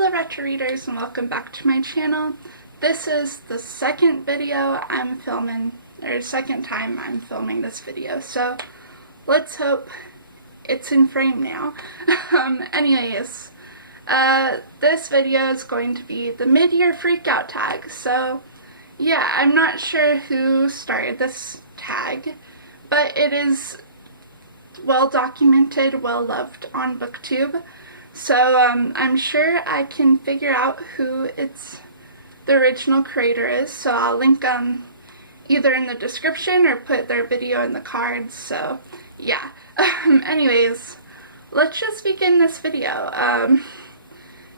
Hello Retro Readers and welcome back to my channel. This is the second video I'm filming, or second time I'm filming this video, so let's hope it's in frame now. Anyways, this video is going to be the mid-year freakout tag. So yeah, I'm not sure who started this tag, but it is well documented, well loved on BookTube. So I'm sure I can figure out who the original creator is, so I'll link them either in the description or put their video in the cards, so yeah. Anyways, let's just begin this video.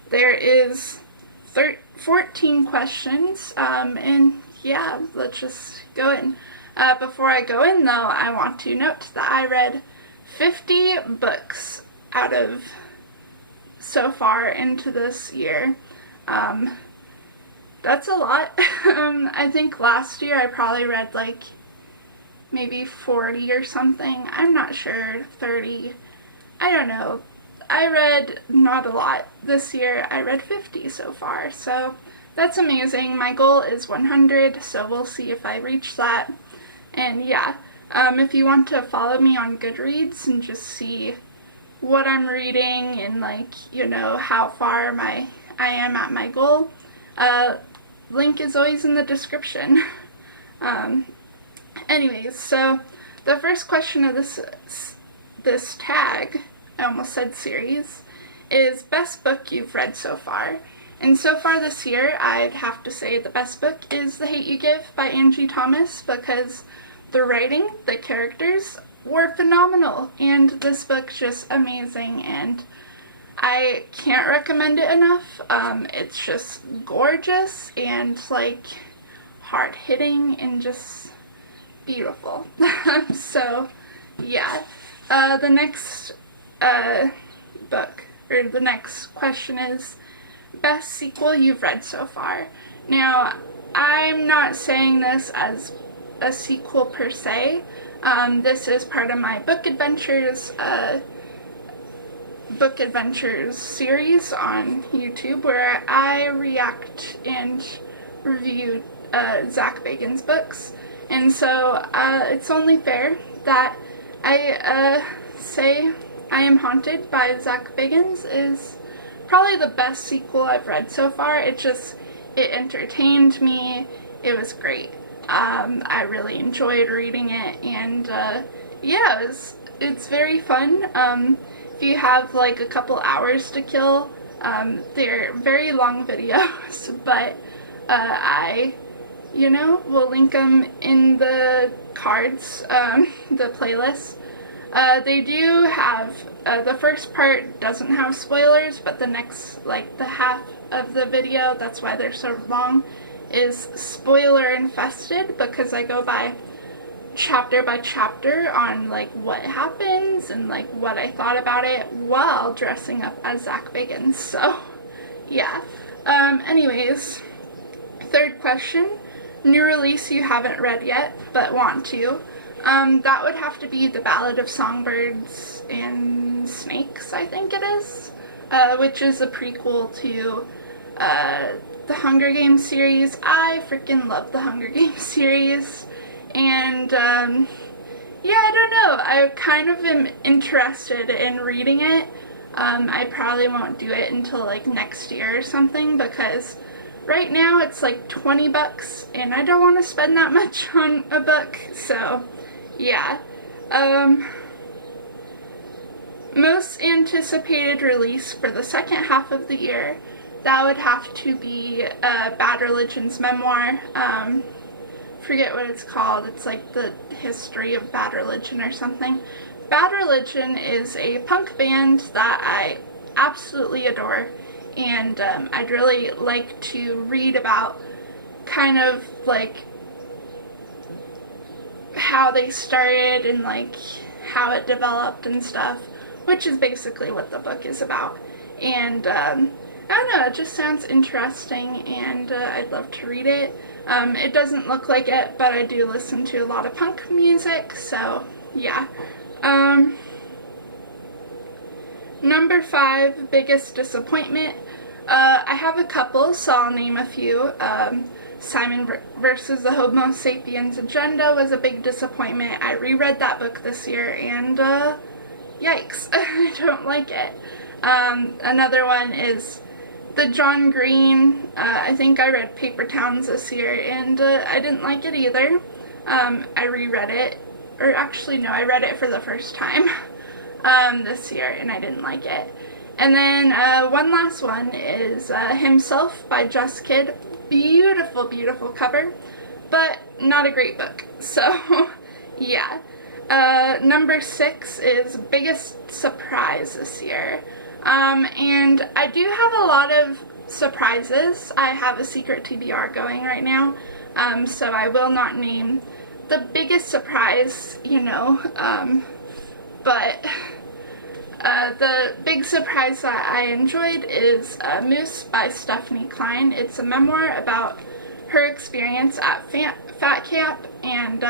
There is 14 questions, and yeah, let's just go in. Before I go in though, I want to note that I read 50 books out of so far into this year. That's a lot. I think last year I probably read like maybe 40 or something. I'm not sure, 30. I don't know. I read not a lot. This year I read 50 so far, so that's amazing. My goal is 100, so we'll see if I reach that. And yeah, if you want to follow me on Goodreads and just see what I'm reading and, like, you know, how far I am at my goal, link is always in the description. Anyways, so the first question of this tag, I almost said series, is best book you've read so far. And so far this year, I'd have to say the best book is The Hate U Give by Angie Thomas, because the writing, the characters were phenomenal, and this book's just amazing, and I can't recommend it enough. It's just gorgeous and like hard-hitting and just beautiful. So yeah, the next book, or the next question, is best sequel you've read so far. Now, I'm not saying this as a sequel per se. This is part of my book adventures series on YouTube, where I react and review Zach Bagans' books, and so it's only fair that I say I Am Haunted by Zach Bagans is probably the best sequel I've read so far. It entertained me. It was great. I really enjoyed reading it, and yeah, it's very fun. If you have like a couple hours to kill, they're very long videos, but I, you know, will link them in the cards, the playlist. They do have, the first part doesn't have spoilers, but the next, like the half of the video, that's why they're so long, is spoiler infested, because I go by chapter on like what happens and like what I thought about it while dressing up as Zach Bagans. So yeah. Anyways, third question, new release you haven't read yet but want to. That would have to be The Ballad of Songbirds and Snakes, I think it is, which is a prequel to the Hunger Games series. I freaking love the Hunger Games series, and yeah, I don't know, I kind of am interested in reading it. I probably won't do it until like next year or something, because right now it's like 20 bucks and I don't want to spend that much on a book, so yeah. Most anticipated release for the second half of the year, that would have to be Bad Religion's memoir. Forget what it's called. It's like the history of Bad Religion or something. Bad Religion is a punk band that I absolutely adore, and I'd really like to read about kind of like how they started and like how it developed and stuff, which is basically what the book is about. And I don't know, it just sounds interesting, and I'd love to read it. It doesn't look like it, but I do listen to a lot of punk music, so yeah. Number 5, biggest disappointment. I have a couple, so I'll name a few. Simon versus the Homo Sapiens Agenda was a big disappointment. I reread that book this year, and yikes, I don't like it. Another one is the John Green. I think I read Paper Towns this year, and I didn't like it either. I reread it, or actually no, I read it for the first time this year, and I didn't like it. And then one last one is Himself by Jess Kidd. Beautiful, beautiful cover, but not a great book. So, yeah. Number 6 is Biggest Surprise this year. And I do have a lot of surprises. I have a secret TBR going right now, so I will not name the biggest surprise, you know, but the big surprise that I enjoyed is Moose by Stephanie Klein. It's a memoir about her experience at Fat Camp, and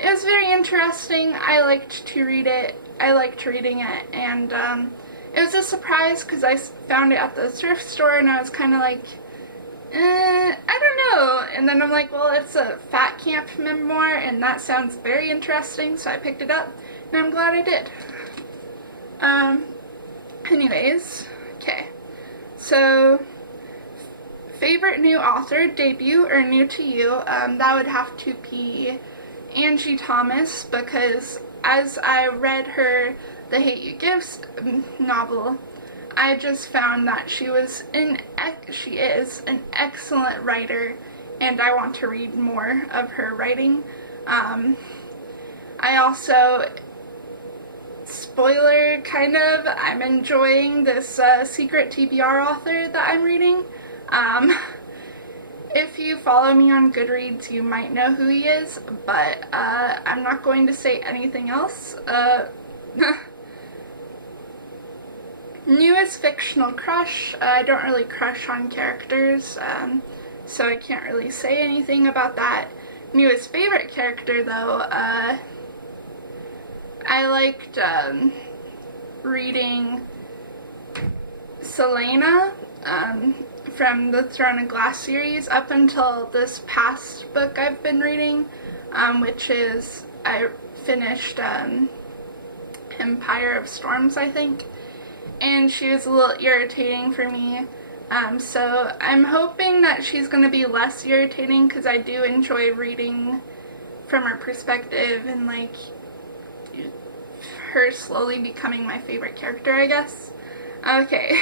it was very interesting. I liked to read it. I liked reading it, and it was a surprise because I found it at the thrift store, and I was kind of like, I don't know. And then I'm like, well, it's a Fat Camp memoir, and that sounds very interesting, so I picked it up, and I'm glad I did. Anyways, okay, so favorite new author, debut, or new to you, that would have to be Angie Thomas, because as I read her The Hate U Give novel, I just found that she is an excellent writer, and I want to read more of her writing. I also, spoiler kind of, I'm enjoying this secret TBR author that I'm reading. If you follow me on Goodreads, you might know who he is, but I'm not going to say anything else. Newest fictional crush. I don't really crush on characters, so I can't really say anything about that. Newest favorite character, though, I liked reading Selena from the Throne of Glass series up until this past book I've been reading, which is, I finished Empire of Storms, I think, and she was a little irritating for me, so I'm hoping that she's going to be less irritating, because I do enjoy reading from her perspective and like her slowly becoming my favorite character, I guess. Okay.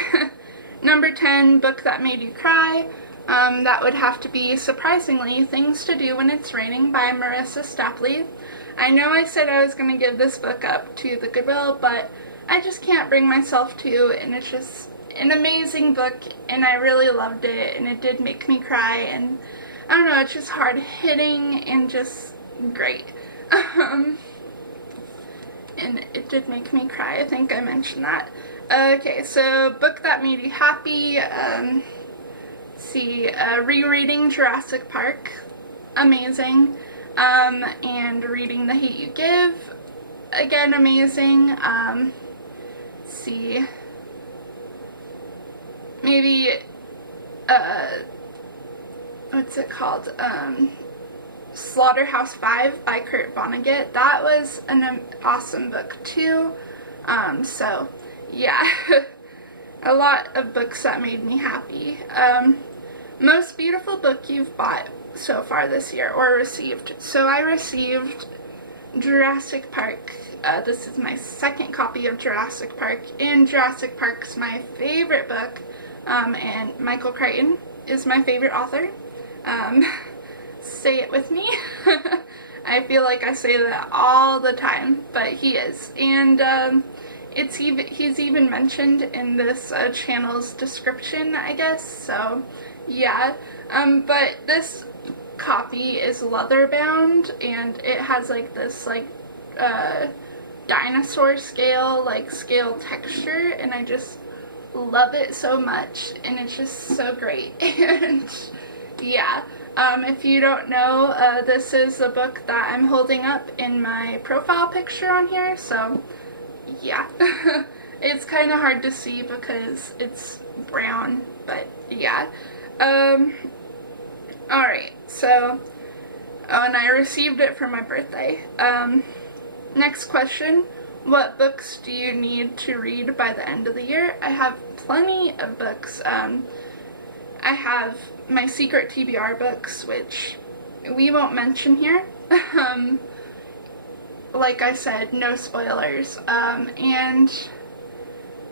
Number 10, book that made you cry. That would have to be, surprisingly, Things to Do When It's Raining by Marissa Stapley. I know I said I was going to give this book up to the Goodwill, but I just can't bring myself to, and it's just an amazing book, and I really loved it, and it did make me cry, and I don't know, it's just hard-hitting and just great. And it did make me cry, I think I mentioned that. Okay, so book that made you happy, rereading Jurassic Park, amazing, and reading The Hate U Give, again, amazing. Maybe, what's it called, Slaughterhouse-Five by Kurt Vonnegut. That was an awesome book too. So yeah, a lot of books that made me happy. Most beautiful book you've bought so far this year or received. So I received Jurassic Park. This is my second copy of Jurassic Park, and Jurassic Park's my favorite book, and Michael Crichton is my favorite author. Say it with me. I feel like I say that all the time, but he is, and he's even mentioned in this channel's description, I guess. So yeah, but this copy is leather bound, and it has like this like dinosaur scale texture, and I just love it so much, and it's just so great. And yeah, if you don't know, this is the book that I'm holding up in my profile picture on here, so yeah. It's kind of hard to see because it's brown but yeah. Alright, so, and I received it for my birthday. Next question, what books do you need to read by the end of the year? I have plenty of books. I have my secret TBR books, which we won't mention here. Like I said, no spoilers, and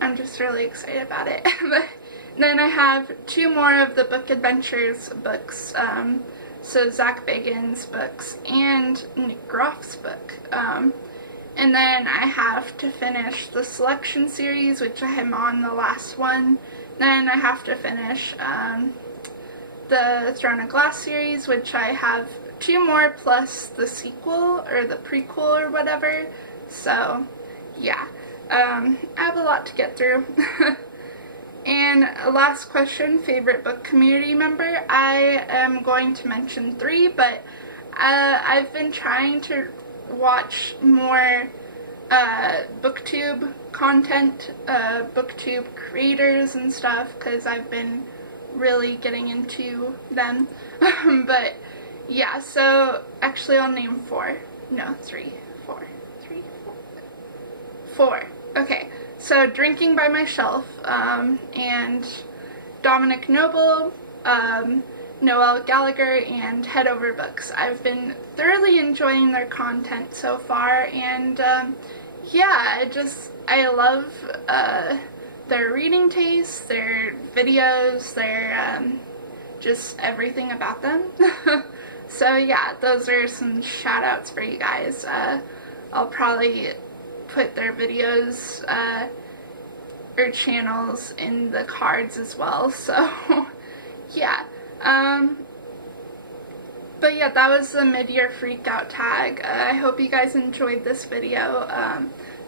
I'm just really excited about it. But then I have 2 more of the Book Adventures books, so Zach Bagans' books and Nick Groff's book. And then I have to finish the Selection series, which I am on the last one. Then I have to finish the Throne of Glass series, which I have 2 more plus the sequel or the prequel or whatever. So yeah, I have a lot to get through. And last question, favorite book community member. I am going to mention 3, but I've been trying to watch more booktube content, booktube creators and stuff, because I've been really getting into them. But yeah, so actually I'll name 4. No, 3, 4. 3, 4. 4. Okay, so Drinking by Myself, and Dominic Noble, Noel Gallagher, and Head Over Books. I've been thoroughly enjoying their content so far, and yeah, I love their reading taste, their videos, their just everything about them. So yeah, those are some shout outs for you guys. I'll probably put their videos or channels in the cards as well, so yeah. But yeah, that was the mid-year freak-out tag. I hope you guys enjoyed this video.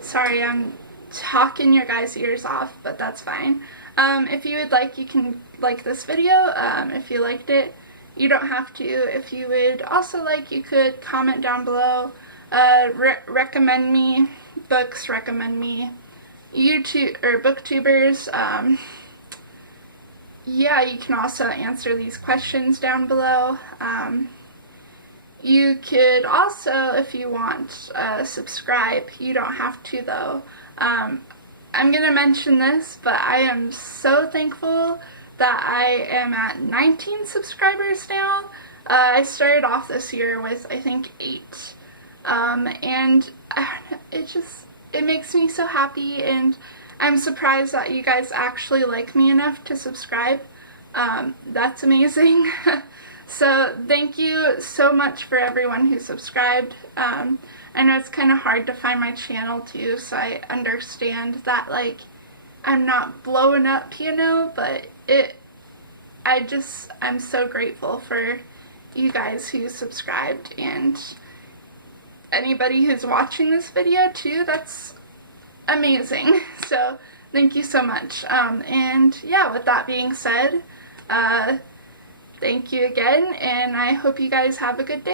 Sorry I'm talking your guys' ears off, but that's fine. If you would like, you can like this video. If you liked it, you don't have to. If you would also like, you could comment down below. Recommend me books, recommend me YouTube or booktubers. Yeah, you can also answer these questions down below. You could also, if you want, subscribe. You don't have to though. I'm gonna mention this, but I am so thankful that I am at 19 subscribers now. I started off this year with, I think, 8. And it makes me so happy, and I'm surprised that you guys actually like me enough to subscribe. That's amazing. So thank you so much for everyone who subscribed. I know it's kind of hard to find my channel too, so I understand that, like, I'm not blowing up, you know, but I'm so grateful for you guys who subscribed, and anybody who's watching this video too. That's amazing. So thank you so much. And yeah, with that being said, thank you again, and I hope you guys have a good day.